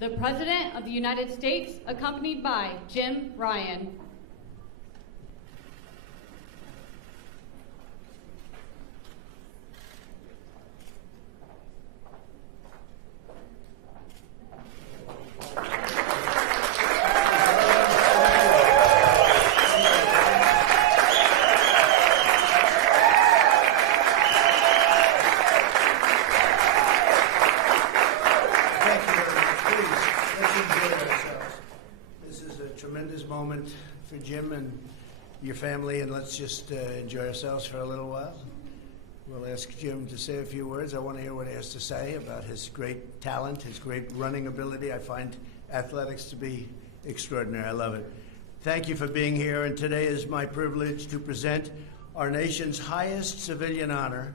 the President of the United States, accompanied by Jim Ryun. For Jim and your family, and let's just enjoy ourselves for a little while. We'll ask Jim to say a few words. I want to hear what he has to say about his great talent, his great running ability. I find athletics to be extraordinary. I love it. Thank you for being here, and today is my privilege to present our nation's highest civilian honor,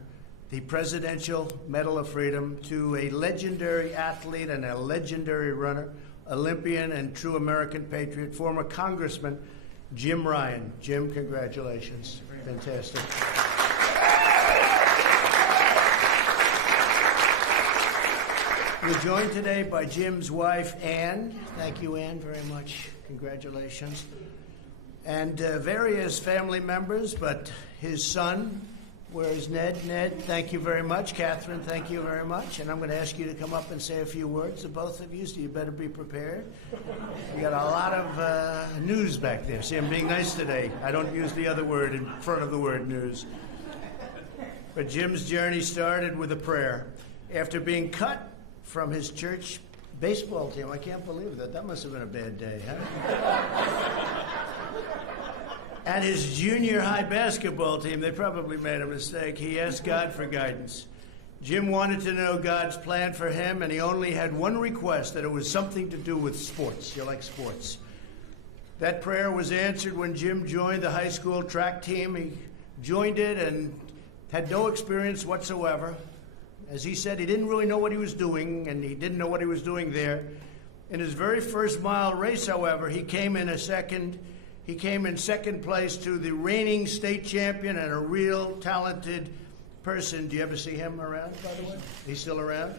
the Presidential Medal of Freedom, to a legendary athlete and a legendary runner, Olympian and true American patriot, former congressman, Jim Ryun. Jim, congratulations. Fantastic. We're joined today by Jim's wife, Ann. Thank you, Ann, very much. Congratulations. And various family members, but his son, where is Ned? Ned, thank you very much. Catherine, thank you very much. And I'm going to ask you to come up and say a few words to both of you, so you better be prepared. We got a lot of news back there. See, I'm being nice today. I don't use the other word in front of the word news. But Jim's journey started with a prayer. After being cut from his church baseball team, I can't believe that. That must have been a bad day, huh? And his junior high basketball team, they probably made a mistake. He asked God for guidance. Jim wanted to know God's plan for him, and he only had one request, that it was something to do with sports. You like sports. That prayer was answered when Jim joined the high school track team. He joined it and had no experience whatsoever. As he said, he didn't really know what he was doing, and he didn't know what he was doing there. In his very first mile race, however, he came in second place to the reigning state champion and a real talented person. Do you ever see him around, by the way? He's still around?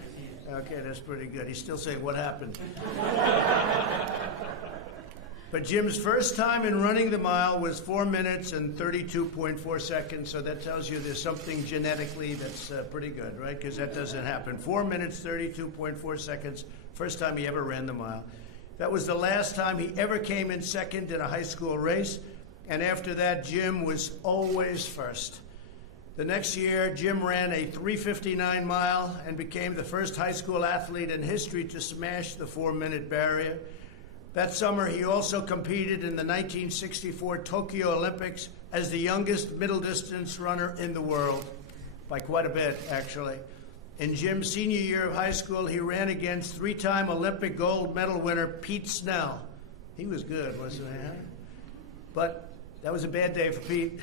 Okay, that's pretty good. He's still saying, what happened? But Jim's first time in running the mile was 4 minutes and 32.4 seconds, so that tells you there's something genetically that's pretty good, right? Because that doesn't happen. 4 minutes, 32.4 seconds, first time he ever ran the mile. That was the last time he ever came in second in a high school race, and after that, Jim was always first. The next year, Jim ran a 3:59 mile and became the first high school athlete in history to smash the 4-minute barrier. That summer, he also competed in the 1964 Tokyo Olympics as the youngest middle distance runner in the world, by quite a bit, actually. In Jim's senior year of high school, he ran against three-time Olympic gold medal winner Pete Snell. He was good, wasn't he? But that was a bad day for Pete.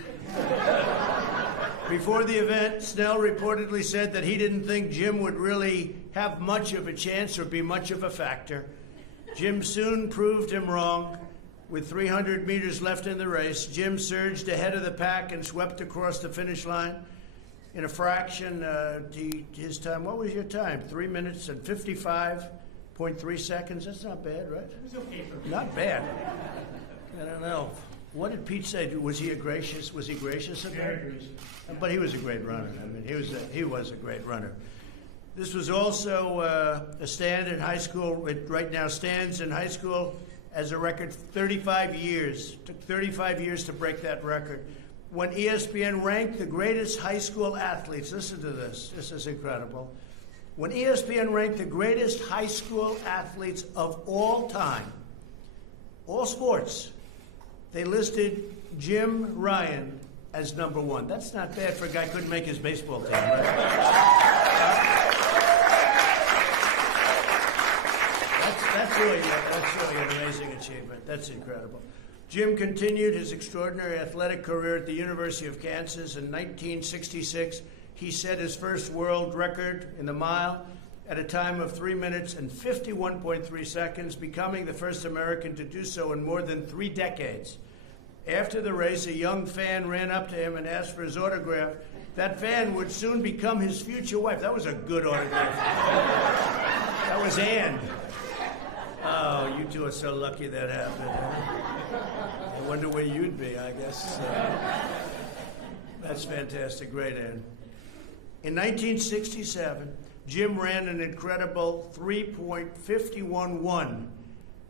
Before the event, Snell reportedly said that he didn't think Jim would really have much of a chance or be much of a factor. Jim soon proved him wrong. With 300 meters left in the race, Jim surged ahead of the pack and swept across the finish line. In a fraction, his time, what was your time? 3 minutes and 55.3 seconds? That's not bad, right? It was okay for me. Not bad. I don't know. What did Pete say? Was he gracious? Was he gracious about it? Very gracious. But he was a great runner. I mean, he was a great runner. This was also a stand in high school. It right now stands in high school as a record 35 years. It took 35 years to break that record. When ESPN ranked the greatest high school athletes, listen to this, this is incredible. When ESPN ranked the greatest high school athletes of all time, all sports, they listed Jim Ryun as number one. That's not bad for a guy who couldn't make his baseball team, right? That's really an amazing achievement. That's incredible. Jim continued his extraordinary athletic career at the University of Kansas. In 1966, he set his first world record in the mile at a time of 3 minutes and 51.3 seconds, becoming the first American to do so in more than 3 decades. After the race, a young fan ran up to him and asked for his autograph. That fan would soon become his future wife. That was a good autograph. That was Ann. Oh, you two are so lucky that happened. Huh? I wonder where you'd be, I guess. That's fantastic. Great, Ann. In 1967, Jim ran an incredible 3.511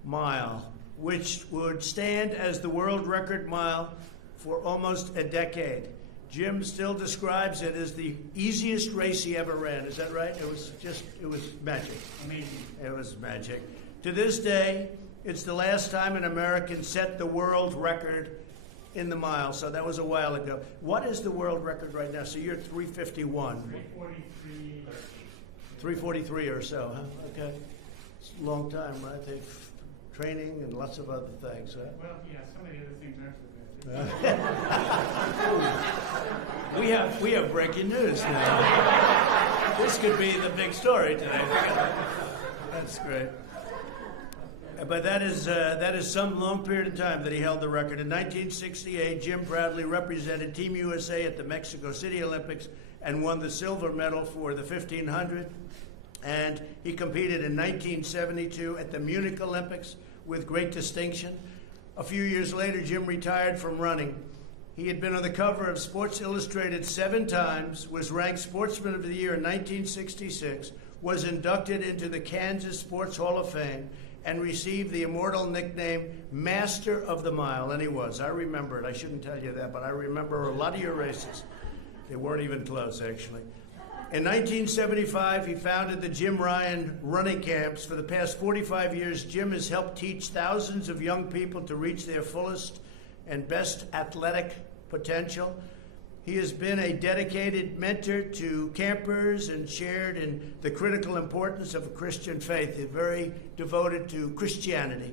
mile, which would stand as the world record mile for almost a decade. Jim still describes it as the easiest race he ever ran. Is that right? It was magic. Amazing. It was magic. To this day, it's the last time an American set the world record in the mile. So that was a while ago. What is the world record right now? So you're 351. 343. 343 or so, huh? Okay. It's a long time, right? They've training and lots of other things, huh? Well, yeah, some of the other things aren't so good. We have breaking news now. This could be the big story today. That's great. But that is some long period of time that he held the record. In 1968, Jim proudly represented Team USA at the Mexico City Olympics and won the silver medal for the 1500. And he competed in 1972 at the Munich Olympics with great distinction. A few years later, Jim retired from running. He had been on the cover of Sports Illustrated 7 times, was ranked Sportsman of the Year in 1966, was inducted into the Kansas Sports Hall of Fame, and received the immortal nickname Master of the Mile. And he was. I remember it. I shouldn't tell you that, but I remember a lot of your races. They weren't even close, actually. In 1975, he founded the Jim Ryun running camps. For the past 45 years, Jim has helped teach thousands of young people to reach their fullest and best athletic potential. He has been a dedicated mentor to campers and shared in the critical importance of a Christian faith. He's very devoted to Christianity.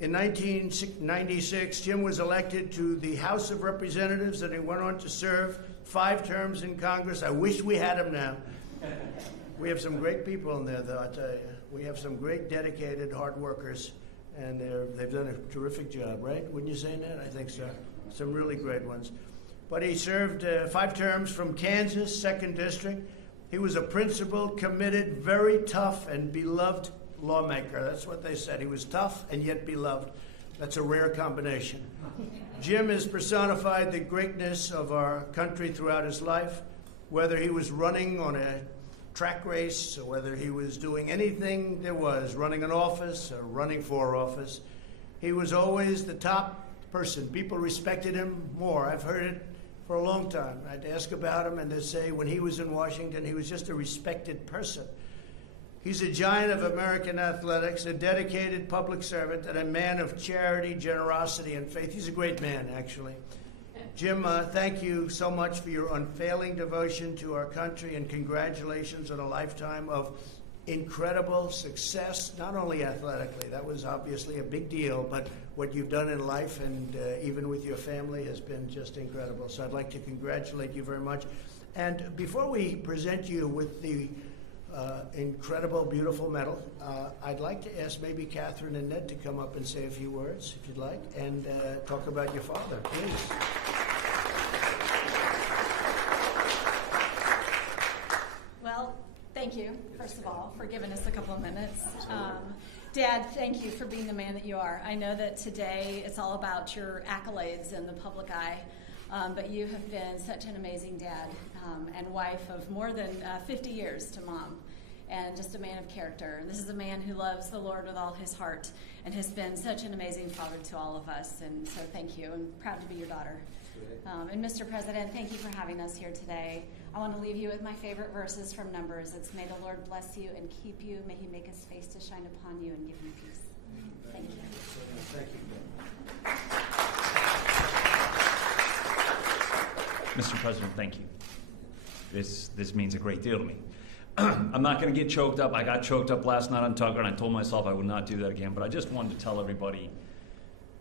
In 1996, Jim was elected to the House of Representatives, and he went on to serve 5 terms in Congress. I wish we had him now. We have some great people in there, though, I tell you. We have some great, dedicated, hard workers, and they've done a terrific job, right? Wouldn't you say that? I think so. Some really great ones. But he served 5 terms from Kansas, 2nd District. He was a principled, committed, very tough, and beloved lawmaker. That's what they said. He was tough and yet beloved. That's a rare combination. Jim has personified the greatness of our country throughout his life, whether he was running on a track race or whether he was doing anything there was, running an office or running for office. He was always the top person. People respected him more. I've heard it for a long time. I'd ask about him, and they'd say when he was in Washington, he was just a respected person. He's a giant of American athletics, a dedicated public servant, and a man of charity, generosity, and faith. He's a great man, actually. Jim, thank you so much for your unfailing devotion to our country, and congratulations on a lifetime of incredible success, not only athletically. That was obviously a big deal, but what you've done in life and even with your family has been just incredible. So I'd like to congratulate you very much. And before we present you with the incredible, beautiful medal, I'd like to ask maybe Catherine and Ned to come up and say a few words, if you'd like, and talk about your father, please. Well, thank you, first of all, for giving us a couple of minutes. Dad, thank you for being the man that you are. I know that today it's all about your accolades in the public eye, but you have been such an amazing dad and wife of more than 50 years to Mom, and just a man of character. And this is a man who loves the Lord with all his heart and has been such an amazing father to all of us. And so thank you. I'm proud to be your daughter. And Mr. President, thank you for having us here today. I want to leave you with my favorite verses from Numbers. It's, may the Lord bless you and keep you. May he make his face to shine upon you and give you peace. Thank you. Thank you. Mr. President, thank you. This means a great deal to me. I'm not going to get choked up. I got choked up last night on Tucker, and I told myself I would not do that again. But I just wanted to tell everybody,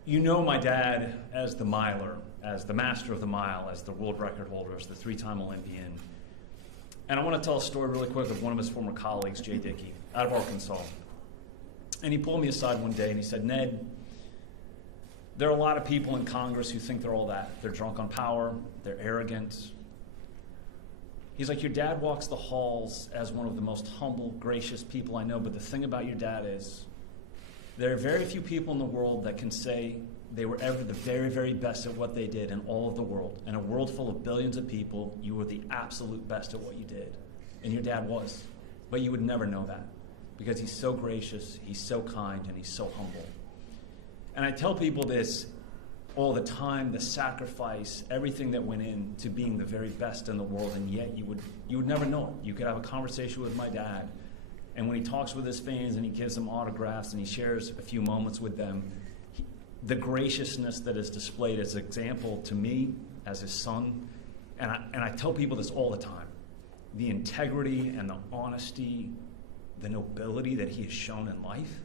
you know my dad as the miler, as the master of the mile, as the world record holder, as the 3-time Olympian. And I want to tell a story really quick of one of his former colleagues, Jay Dickey, out of Arkansas. And he pulled me aside one day and he said, Ned, there are a lot of people in Congress who think they're all that. They're drunk on power, they're arrogant. He's like, your dad walks the halls as one of the most humble, gracious people I know, but the thing about your dad is There are very few people in the world that can say they were ever the very, very best at what they did in all of the world. In a world full of billions of people, you were the absolute best at what you did. And your dad was. But you would never know that because he's so gracious, he's so kind, and he's so humble. And I tell people this all the time, the sacrifice, everything that went into being the very best in the world, and yet you would never know it. You could have a conversation with my dad, and when he talks with his fans and he gives them autographs and he shares a few moments with them, the graciousness that is displayed as an example to me as his son, and I tell people this all the time, the integrity and the honesty, the nobility that he has shown in life,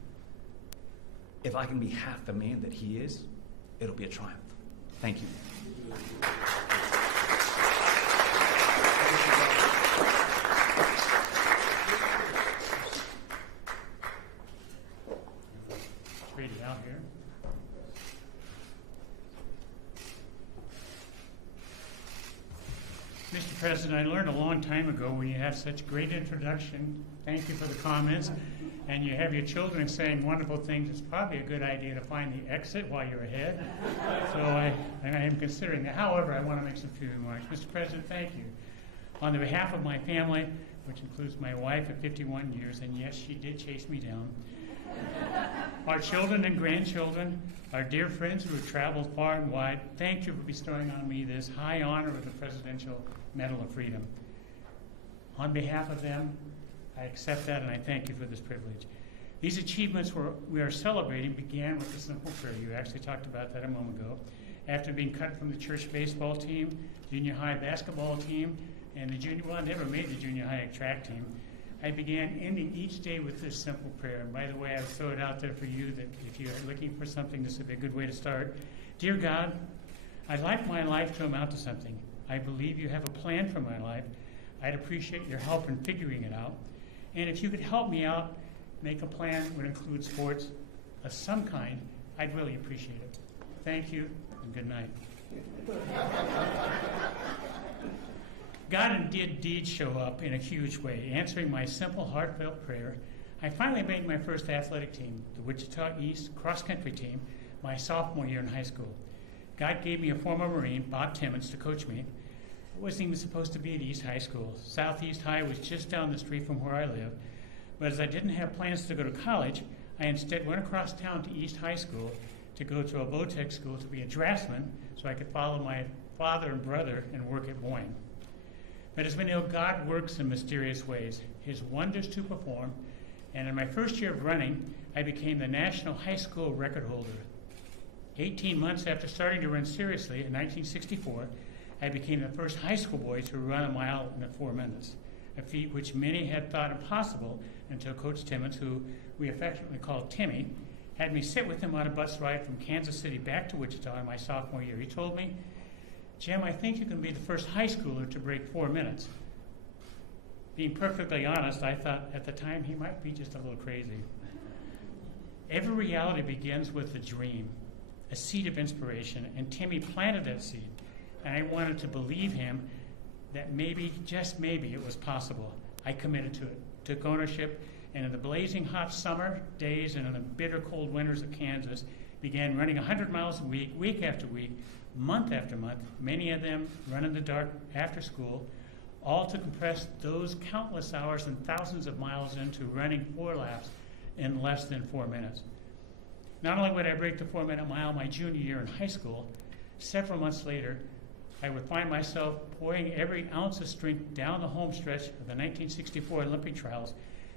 if I can be half the man that he is, it'll be a triumph. Thank you. Ready out here. Mr. President, I learned a long time ago when you have such great introduction, thank you for the comments, and you have your children saying wonderful things, it's probably a good idea to find the exit while you're ahead. So I am considering that. However, I want to make some few remarks. Mr. President, thank you. On the behalf of my family, which includes my wife of 51 years, and yes, she did chase me down, our children and grandchildren, our dear friends who have traveled far and wide, thank you for bestowing on me this high honor of the Presidential Medal of Freedom. On behalf of them, I accept that and I thank you for this privilege. These achievements we are celebrating began with a simple prayer. You actually talked about that a moment ago. After being cut from the church baseball team, junior high basketball team, and I never made the junior high track team, I began ending each day with this simple prayer. And by the way, I would throw it out there for you that if you're looking for something, this would be a good way to start. Dear God, I'd like my life to amount to something. I believe you have a plan for my life. I'd appreciate your help in figuring it out. And if you could help me out, make a plan that would include sports of some kind, I'd really appreciate it. Thank you, and good night. God and did show up in a huge way, answering my simple, heartfelt prayer. I finally made my first athletic team, the Wichita East cross-country team, my sophomore year in high school. God gave me a former Marine, Bob Timmons, to coach me. I wasn't even supposed to be at East High School. Southeast High was just down the street from where I live. But as I didn't have plans to go to college, I instead went across town to East High School to go to a Vo-Tech school to be a draftsman so I could follow my father and brother and work at Boeing. But as we know, God works in mysterious ways, his wonders to perform, and in my first year of running, I became the national high school record holder. 18 months after starting to run seriously in 1964, I became the first high school boy to run a mile in 4 minutes, a feat which many had thought impossible until Coach Timmons, who we affectionately called Timmy, had me sit with him on a bus ride from Kansas City back to Wichita in my sophomore year. He told me, Jim, I think you can be the first high schooler to break 4 minutes. Being perfectly honest, I thought at the time he might be just a little crazy. Every reality begins with a dream, a seed of inspiration, and Timmy planted that seed. And I wanted to believe him that maybe, just maybe, it was possible. I committed to it, took ownership, and in the blazing hot summer days and in the bitter cold winters of Kansas, began running 100 miles a week, week after week, month after month, many of them run in the dark after school, all to compress those countless hours and thousands of miles into running 4 laps in less than 4 minutes. Not only would I break the 4-minute mile my junior year in high school, several months later, I would find myself pouring every ounce of strength down the home stretch of the 1964 Olympic trials,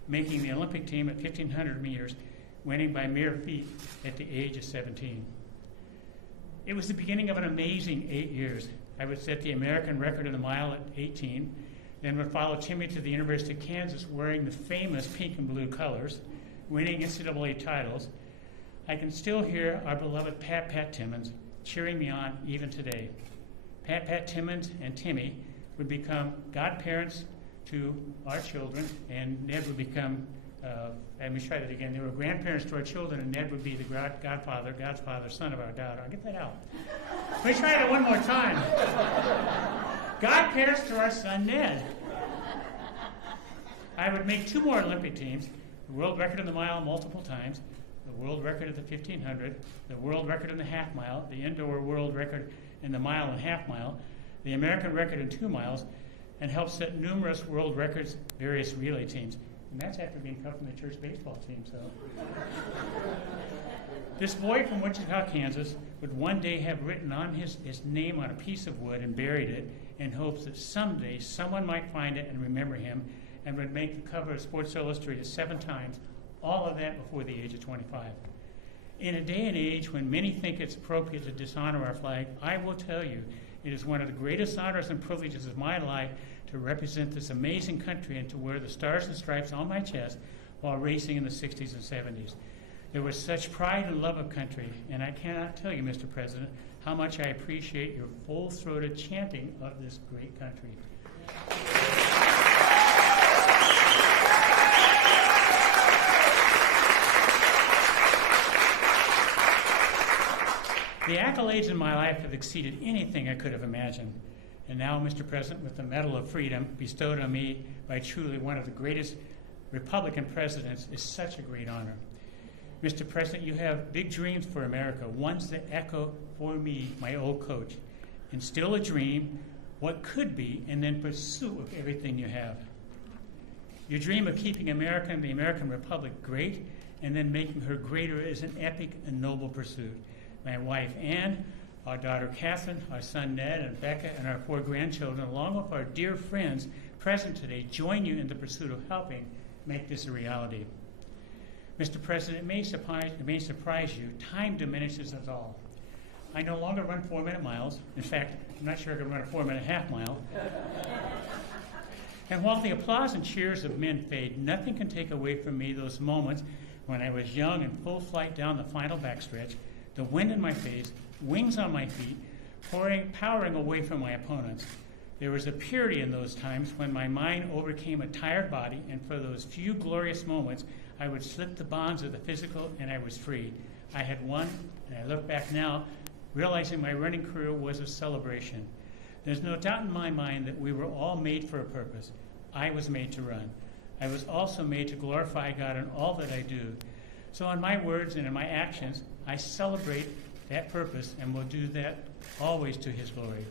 making the Olympic team at 1,500 meters, winning by mere feet at the age of 17. It was the beginning of an amazing 8 years. I would set the American record in the mile at 18, then would follow Timmy to the University of Kansas wearing the famous pink and blue colors, winning NCAA titles. I can still hear our beloved Pat Timmons cheering me on even today. Pat Timmons and Timmy would become godparents to our children, and Ned would become, let me try that again, they were grandparents to our children, and Ned would be the God's father, son of our daughter. I'll get that out. Let me try that one more time. Godparents to our son, Ned. I would make 2 more Olympic teams, the world record in the mile multiple times, the world record of the 1500, the world record in the half mile, the indoor world record in the mile and half mile, the American record in 2 miles, and helped set numerous world records, various relay teams. And that's after being cut from the church baseball team, so. This boy from Wichita, Kansas, would one day have written on his name on a piece of wood and buried it in hopes that someday someone might find it and remember him and would make the cover of Sports Illustrated 7 times, all of that before the age of 25. In a day and age when many think it's appropriate to dishonor our flag, I will tell you it is one of the greatest honors and privileges of my life to represent this amazing country and to wear the stars and stripes on my chest while racing in the 60s and 70s. There was such pride and love of country, and I cannot tell you, Mr. President, how much I appreciate your full-throated chanting of this great country. The accolades in my life have exceeded anything I could have imagined. And now, Mr. President, with the Medal of Freedom bestowed on me by truly one of the greatest Republican presidents, is such a great honor. Mr. President, you have big dreams for America, ones that echo for me, my old coach. Instill a dream, what could be, and then pursue of everything you have. Your dream of keeping America and the American Republic great, and then making her greater, is an epic and noble pursuit. My wife, Ann, our daughter, Catherine, our son, Ned, and Becca, and our 4 grandchildren, along with our dear friends present today, join you in the pursuit of helping make this a reality. Mr. President, it may surprise you, time diminishes us all. I no longer run 4-minute miles. In fact, I'm not sure I can run a 4-minute half mile. And while the applause and cheers of men fade, nothing can take away from me those moments when I was young and full flight down the final backstretch, the wind in my face, wings on my feet, powering away from my opponents. There was a purity in those times when my mind overcame a tired body, and for those few glorious moments, I would slip the bonds of the physical and I was free. I had won, and I look back now, realizing my running career was a celebration. There's no doubt in my mind that we were all made for a purpose. I was made to run. I was also made to glorify God in all that I do. So in my words and in my actions, I celebrate that purpose and will do that always to His glory.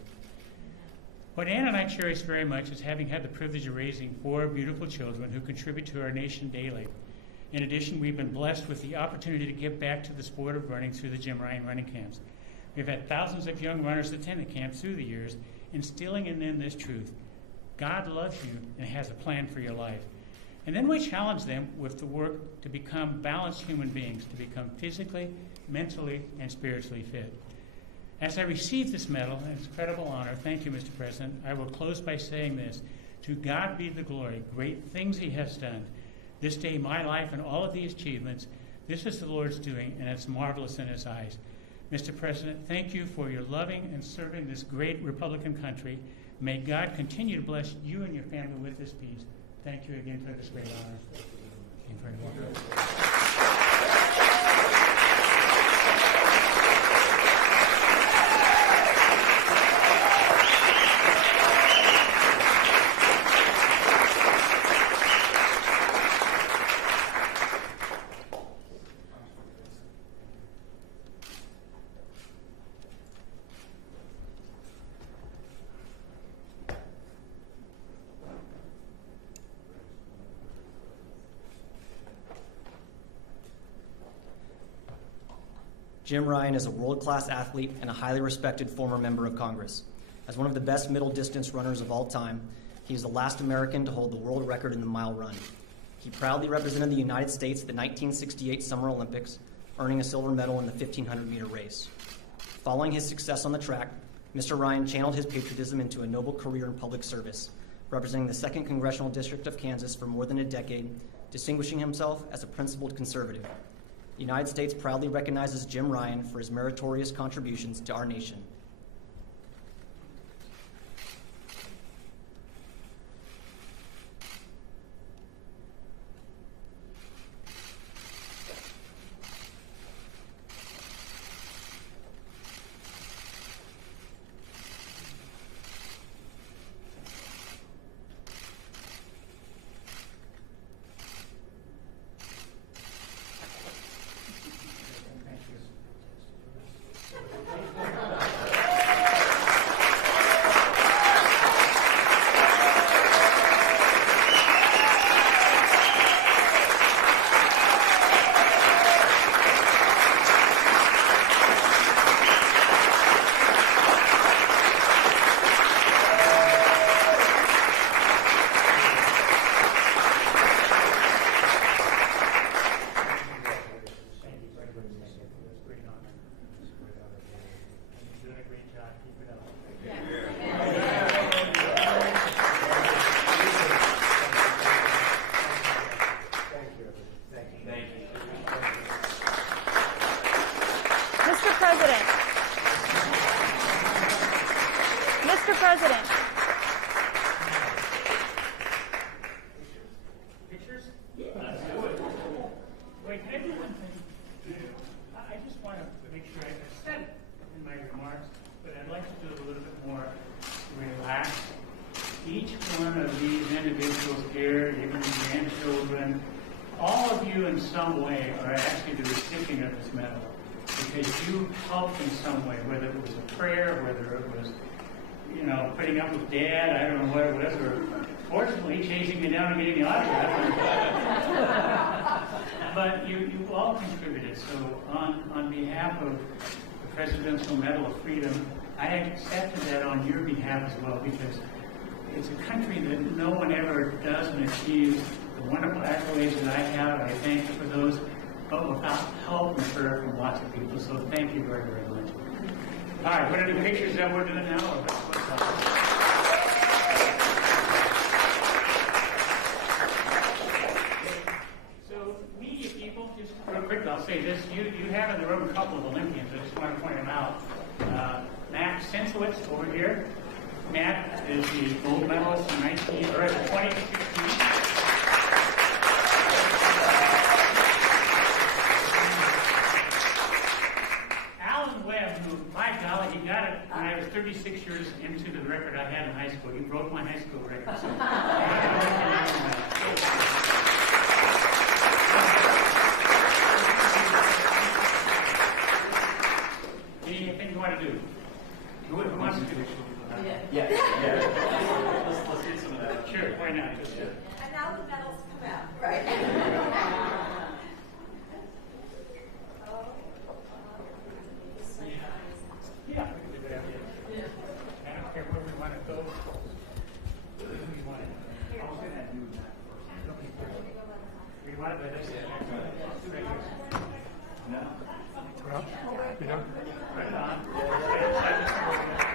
What Ann and I cherish very much is having had the privilege of raising 4 beautiful children who contribute to our nation daily. In addition, we've been blessed with the opportunity to give back to the sport of running through the Jim Ryun running camps. We've had thousands of young runners attend the camps through the years, instilling in them this truth: God loves you and has a plan for your life. And then we challenge them with the work to become balanced human beings, to become physically, mentally, and spiritually fit. As I receive this medal, and it's an incredible honor, thank you, Mr. President, I will close by saying this: to God be the glory, great things He has done. This day, my life and all of these achievements, this is the Lord's doing, and it's marvelous in His eyes. Mr. President, thank you for your loving and serving this great Republican country. May God continue to bless you and your family with this peace. Thank you again for this great honor. Jim Ryun is a world-class athlete and a highly respected former member of Congress. As one of the best middle-distance runners of all time, he is the last American to hold the world record in the mile run. He proudly represented the United States at the 1968 Summer Olympics, earning a silver medal in the 1,500-meter race. Following his success on the track, Mr. Ryun channeled his patriotism into a noble career in public service, representing the 2nd Congressional District of Kansas for more than a decade, distinguishing himself as a principled conservative. The United States proudly recognizes Jim Ryun for his meritorious contributions to our nation. President. Mr. President. Pictures? Wait, can I do one thing? I just want to make sure I said it in my remarks, but I'd like to do it a little bit more relaxed. Each one of these individuals here, even the grandchildren, all of you in some way are actually the recipient of this medal because you helped in some way, whether it was a prayer, whether it was, putting up with Dad, I don't know what it was, or fortunately chasing me down and getting the autograph. But you all contributed. So on behalf of the Presidential Medal of Freedom, I accepted that on your behalf as well because it's a country that no one ever does and achieves the wonderful accolades that I have. I thank you for those, but without help and prayer from lots of people. So thank you very, very much. All right, what are the pictures that we're doing now? Or what's So, media people, just real quick, I'll say this. You have in the room a couple of Olympians. I just want to point them out. Matt Senslowitz over here. Matt is the gold medalist in 2016. Alan Webb, who, by golly, he got it when I was 36 years into the record I had in high school. He broke my high school record. So, anything you want to do? Who wants to do it? Yeah. Let's get some of that. Sure, why not? Just sure. And now the medals come out, right? Yeah, we can do that. I don't care where we want to go. We want it. I was going to have you that first. We want it, but that's it. Right here. No. Well, you know. Right on.